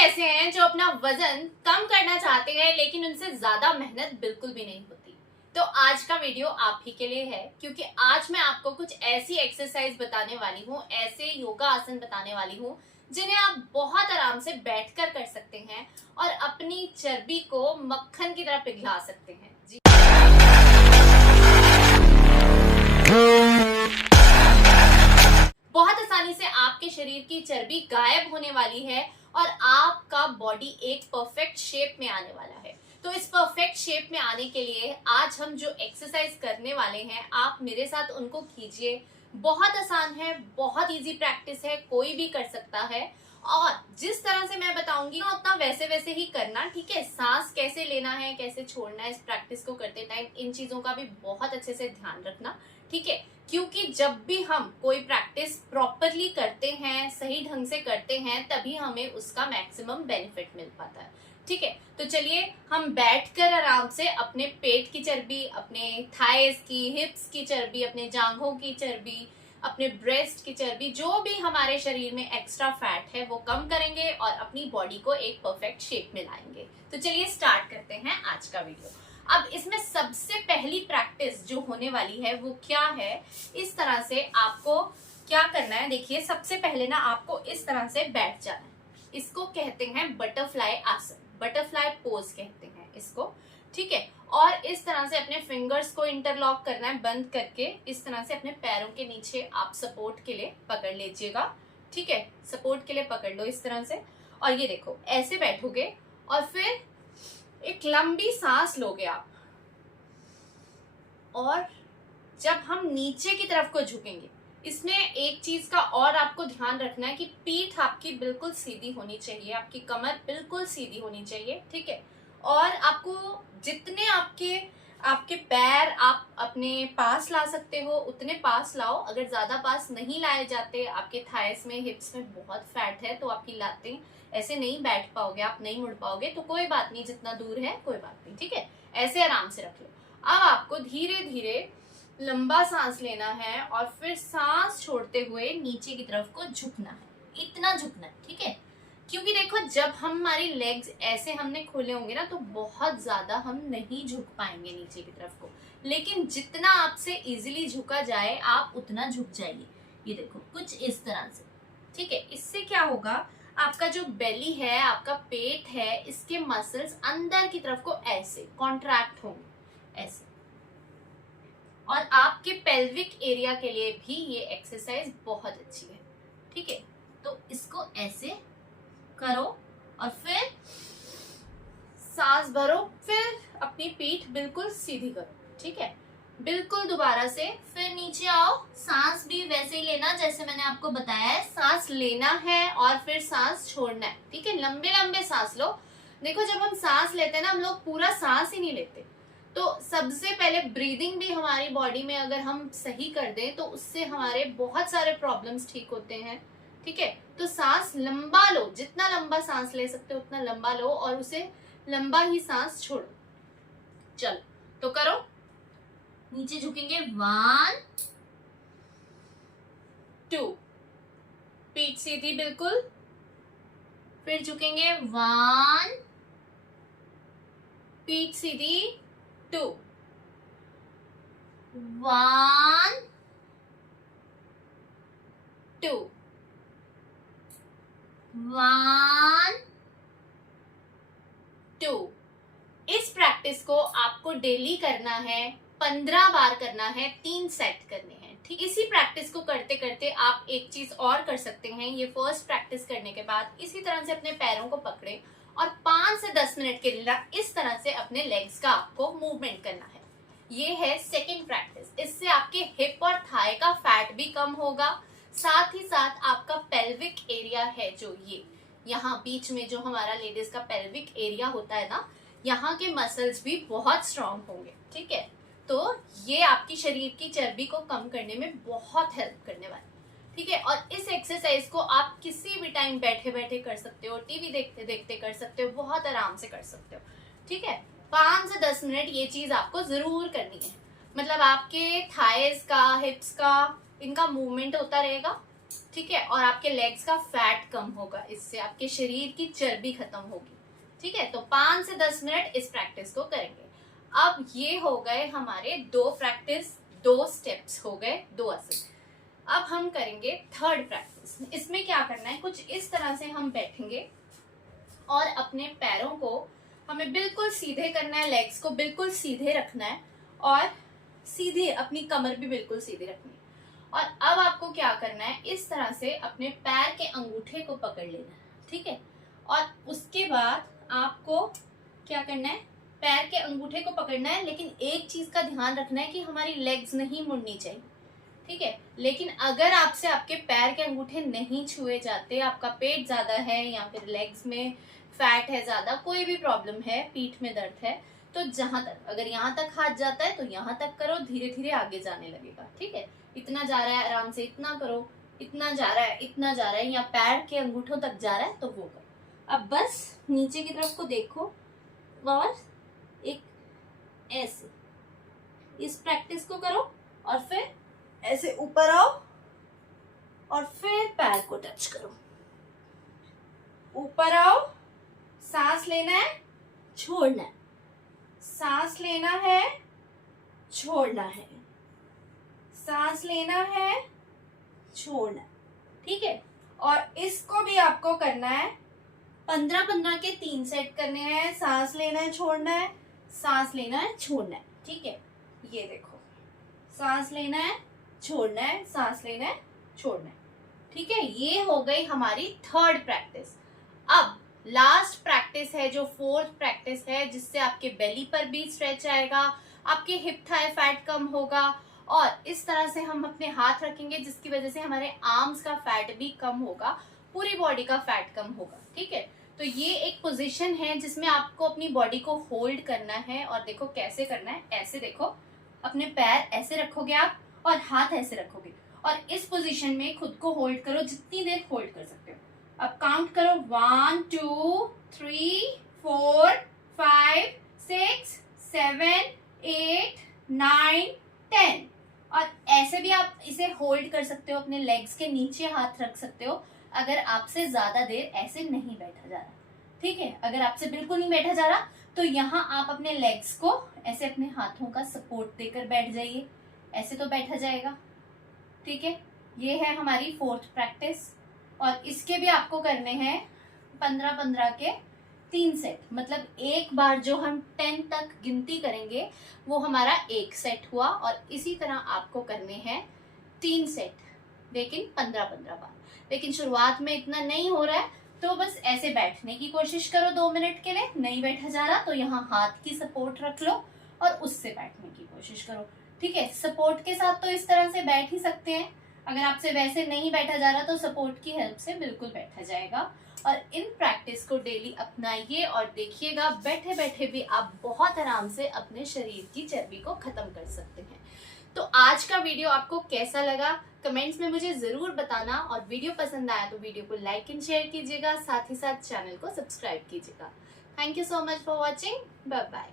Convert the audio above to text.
ऐसे हैं जो अपना वजन कम करना चाहते हैं लेकिन उनसे ज्यादा मेहनत बिल्कुल भी नहीं होती। तो आज का वीडियो आप ही के लिए है, क्योंकि आज मैं आपको कुछ ऐसी एक्सरसाइज बताने वाली हूँ, ऐसे योगा आसन बताने वाली हूँ जिन्हें आप बहुत आराम से बैठकर कर सकते हैं और अपनी चर्बी को मक्खन की तरह पिघला सकते हैं। जी बहुत आसानी से आपके शरीर की चर्बी गायब होने वाली है और आपका बॉडी एक परफेक्ट शेप में आने वाला है। तो इस परफेक्ट शेप में आने के लिए आज हम जो एक्सरसाइज करने वाले हैं, आप मेरे साथ उनको कीजिए। बहुत आसान है, बहुत इजी प्रैक्टिस है, कोई भी कर सकता है और जिस तरह से मैं बताऊंगी उतना वैसे वैसे ही करना, ठीक है। सांस कैसे लेना है, कैसे छोड़ना है, इस प्रैक्टिस को करते टाइम इन चीजों का भी बहुत अच्छे से ध्यान रखना, ठीक है। क्योंकि जब भी हम कोई प्रैक्टिस प्रॉपरली करते हैं, सही ढंग से करते हैं, तभी हमें उसका मैक्सिमम बेनिफिट मिल पाता है, ठीक है। तो चलिए हम बैठकर आराम से अपने पेट की चर्बी, अपने थाइस की, हिप्स की चर्बी, अपने जांघों की चर्बी, अपने ब्रेस्ट की चर्बी, जो भी हमारे शरीर में एक्स्ट्रा फैट है वो कम करेंगे और अपनी बॉडी को एक परफेक्ट शेप में लाएंगे। तो चलिए स्टार्ट करते हैं आज का वीडियो। अब इसमें सबसे पहली प्रैक्टिस जो होने वाली है वो क्या है, इस तरह से आपको क्या करना है। देखिए, सबसे पहले ना आपको इस तरह से बैठ जाना है। इसको कहते हैं बटरफ्लाई आसन, बटरफ्लाई पोज कहते हैं इसको, ठीक है। और इस तरह से अपने फिंगर्स को इंटरलॉक करना है बंद करके। इस तरह से अपने पैरों के नीचे आप सपोर्ट के लिए पकड़ लीजिएगा, ठीक है। सपोर्ट के लिए पकड़ लो इस तरह से और ये देखो ऐसे बैठोगे और फिर एक लंबी सांस लोगे आप। और जब हम नीचे की तरफ को झुकेंगे, इसमें एक चीज का और आपको ध्यान रखना है कि पीठ आपकी बिल्कुल सीधी होनी चाहिए, आपकी कमर बिल्कुल सीधी होनी चाहिए, ठीक है। और आपको जितने आपके पैर आप अपने पास ला सकते हो उतने पास लाओ। अगर ज्यादा पास नहीं लाए जाते, आपके थाइस में, हिप्स में बहुत फैट है तो आपकी लातें ऐसे नहीं बैठ पाओगे, आप नहीं मुड़ पाओगे, तो कोई बात नहीं, जितना दूर है कोई बात नहीं, ठीक है। ऐसे आराम से रख लो। अब आपको धीरे धीरे लंबा सांस लेना है और फिर सांस छोड़ते हुए नीचे की तरफ को झुकना है, इतना झुकना है, ठीक है। क्योंकि देखो, जब हमारी लेग्स ऐसे हमने खोले होंगे ना तो बहुत ज्यादा हम नहीं झुक पाएंगे नीचे की तरफ को, लेकिन जितना आपसे इजीली झुका जाए आप उतना झुक जाइए। ये देखो कुछ इस तरह से, ठीक है। इससे क्या होगा, आपका जो बेली है, आपका पेट है, इसके मसल्स अंदर की तरफ को ऐसे कॉन्ट्रैक्ट होंगे, ऐसे। और आपके पेल्विक एरिया के लिए भी ये एक्सरसाइज बहुत अच्छी है, ठीक है। तो इसको ऐसे करो और फिर सांस भरो, फिर अपनी पीठ बिल्कुल सीधी करो, ठीक है। बिल्कुल दोबारा से फिर नीचे आओ, सांस भी वैसे ही लेना जैसे मैंने आपको बताया है। सांस लेना है और फिर सांस छोड़ना है, ठीक है। लंबे लंबे सांस लो। देखो, जब हम सांस लेते हैं ना, हम लोग पूरा सांस ही नहीं लेते। तो सबसे पहले ब्रीदिंग भी हमारी बॉडी में अगर हम सही कर दें तो उससे हमारे बहुत सारे प्रॉब्लम्स ठीक होते हैं, ठीक है। तो सांस लंबा लो, जितना लंबा सांस ले सकते हो उतना लंबा लो और उसे लंबा ही सांस छोड़ो। चलो तो करो। नीचे झुकेंगे, 1 2, पीठ सीधी बिल्कुल। फिर झुकेंगे, 1, पीठ सीधी, 2, 1 2, 1 2। इस प्रैक्टिस को आपको डेली करना है, 15 बार करना है, 3 सेट करने हैं, ठीक। इसी प्रैक्टिस को करते करते आप एक चीज और कर सकते हैं। ये फर्स्ट प्रैक्टिस करने के बाद इसी तरह से अपने पैरों को पकड़े और 5 से 10 मिनट के लिए इस तरह से अपने लेग्स का आपको मूवमेंट करना है। ये है सेकेंड प्रैक्टिस। इससे आपके हिप और थाई का फैट भी कम होगा, साथ ही साथ आपका पेल्विक एरिया है, जो ये यहाँ बीच में जो हमारा लेडीज का पेल्विक एरिया होता है ना, यहाँ के मसल्स भी बहुत स्ट्रांग होंगे, ठीक है। तो ये आपकी शरीर की चर्बी को कम करने में बहुत हेल्प करने वाला है, ठीक है। और इस एक्सरसाइज को आप किसी भी टाइम बैठे बैठे कर सकते हो, टीवी देखते देखते कर सकते हो, बहुत आराम से कर सकते हो, ठीक है। 5 से 10 मिनट ये चीज आपको जरूर करनी है। मतलब आपके थाइस का, हिप्स का, इनका मूवमेंट होता रहेगा ठीक है, और आपके लेग्स का फैट कम होगा, इससे आपके शरीर की चर्बी खत्म होगी। ठीक है, तो 5 से 10 मिनट इस प्रैक्टिस को करेंगे। अब ये हो गए हमारे 2 प्रैक्टिस, 2 स्टेप्स हो गए, 2 आसन। अब हम करेंगे थर्ड प्रैक्टिस। इसमें क्या करना है, कुछ इस तरह से हम बैठेंगे और अपने पैरों को हमें बिल्कुल सीधे करना है, लेग्स को बिल्कुल सीधे रखना है और सीधे अपनी कमर भी बिल्कुल सीधे रखनी है। और अब आपको क्या करना है, इस तरह से अपने पैर के अंगूठे को पकड़ लेना है। ठीक है, और उसके बाद आपको क्या करना है, पैर के अंगूठे को पकड़ना है, लेकिन एक चीज का ध्यान रखना है कि हमारी लेग्स नहीं मुड़नी चाहिए। ठीक है, लेकिन अगर आपसे आपके पैर के अंगूठे नहीं छुए जाते, आपका पेट ज्यादा है या फिर लेग्स में फैट है ज्यादा, कोई भी प्रॉब्लम है, पीठ में दर्द है, तो जहां तक, अगर यहाँ तक हाथ जाता है तो यहाँ तक करो, धीरे धीरे आगे जाने लगेगा। ठीक है, इतना जा रहा है आराम से इतना करो, इतना जा रहा है इतना जा रहा है, या पैर के अंगूठों तक जा रहा है तो वो करो। अब बस नीचे की तरफ को देखो और एक ऐसे इस प्रैक्टिस को करो और फिर ऐसे ऊपर आओ और फिर पैर को टच करो, ऊपर आओ, सांस लेना है, छोड़ना है, सांस लेना है, छोड़ना है, सांस लेना है, छोड़ना है। ठीक है, और इसको भी आपको करना है 15-15 के 3 सेट करने हैं। सांस लेना है, छोड़ना है, सांस लेना है, छोड़ना है। ठीक है, ये देखो, सांस लेना है, छोड़ना है, सांस लेना है, छोड़ना है। ठीक है, ये हो गई हमारी थर्ड प्रैक्टिस। अब लास्ट प्रैक्टिस है जो 4th प्रैक्टिस है, जिससे आपके बेली पर भी स्ट्रेच आएगा, आपके हिप थाई फैट कम होगा, और इस तरह से हम अपने हाथ रखेंगे जिसकी वजह से हमारे आर्म्स का फैट भी कम होगा, पूरी बॉडी का फैट कम होगा। ठीक है, तो ये एक पोजीशन है जिसमें आपको अपनी बॉडी को होल्ड करना है। और देखो कैसे करना है, ऐसे देखो, अपने पैर ऐसे रखोगे आप और हाथ ऐसे रखोगे, और इस पोजीशन में खुद को होल्ड करो, जितनी देर होल्ड कर सकते हो। अब काउंट करो, 1 2 3 4 5 6 7 8 9 10। और ऐसे भी आप इसे होल्ड कर सकते हो, अपने लेग्स के नीचे हाथ रख सकते हो, अगर आपसे ज्यादा देर ऐसे नहीं बैठा जा रहा। ठीक है, अगर आपसे बिल्कुल नहीं बैठा जा रहा तो यहाँ आप अपने लेग्स को ऐसे अपने हाथों का सपोर्ट देकर बैठ जाइए, ऐसे तो बैठा जाएगा। ठीक है, ये है हमारी 4th प्रैक्टिस, और इसके भी आपको करने हैं 15-15 के 3 सेट। मतलब एक बार जो हम 10 तक गिनती करेंगे वो हमारा 1 सेट हुआ, और इसी तरह आपको करने हैं 3 सेट, लेकिन 15-15 बार। लेकिन शुरुआत में इतना नहीं हो रहा है तो बस ऐसे बैठने की कोशिश करो 2 मिनट के लिए, नहीं बैठा जा रहा तो यहाँ हाथ की सपोर्ट रख लो और उससे बैठने की कोशिश करो। ठीक है, सपोर्ट के साथ तो इस तरह से बैठ ही सकते हैं, अगर आपसे वैसे नहीं बैठा जा रहा तो सपोर्ट की हेल्प से बिल्कुल बैठा जाएगा। और इन प्रैक्टिस को डेली अपनाइए और देखिएगा, बैठे बैठे भी आप बहुत आराम से अपने शरीर की चर्बी को खत्म कर सकते हैं। तो आज का वीडियो आपको कैसा लगा कमेंट्स में मुझे जरूर बताना, और वीडियो पसंद आया तो वीडियो को लाइक एंड शेयर कीजिएगा, साथ ही साथ चैनल को सब्सक्राइब कीजिएगा। Thank you so much for watching, bye bye.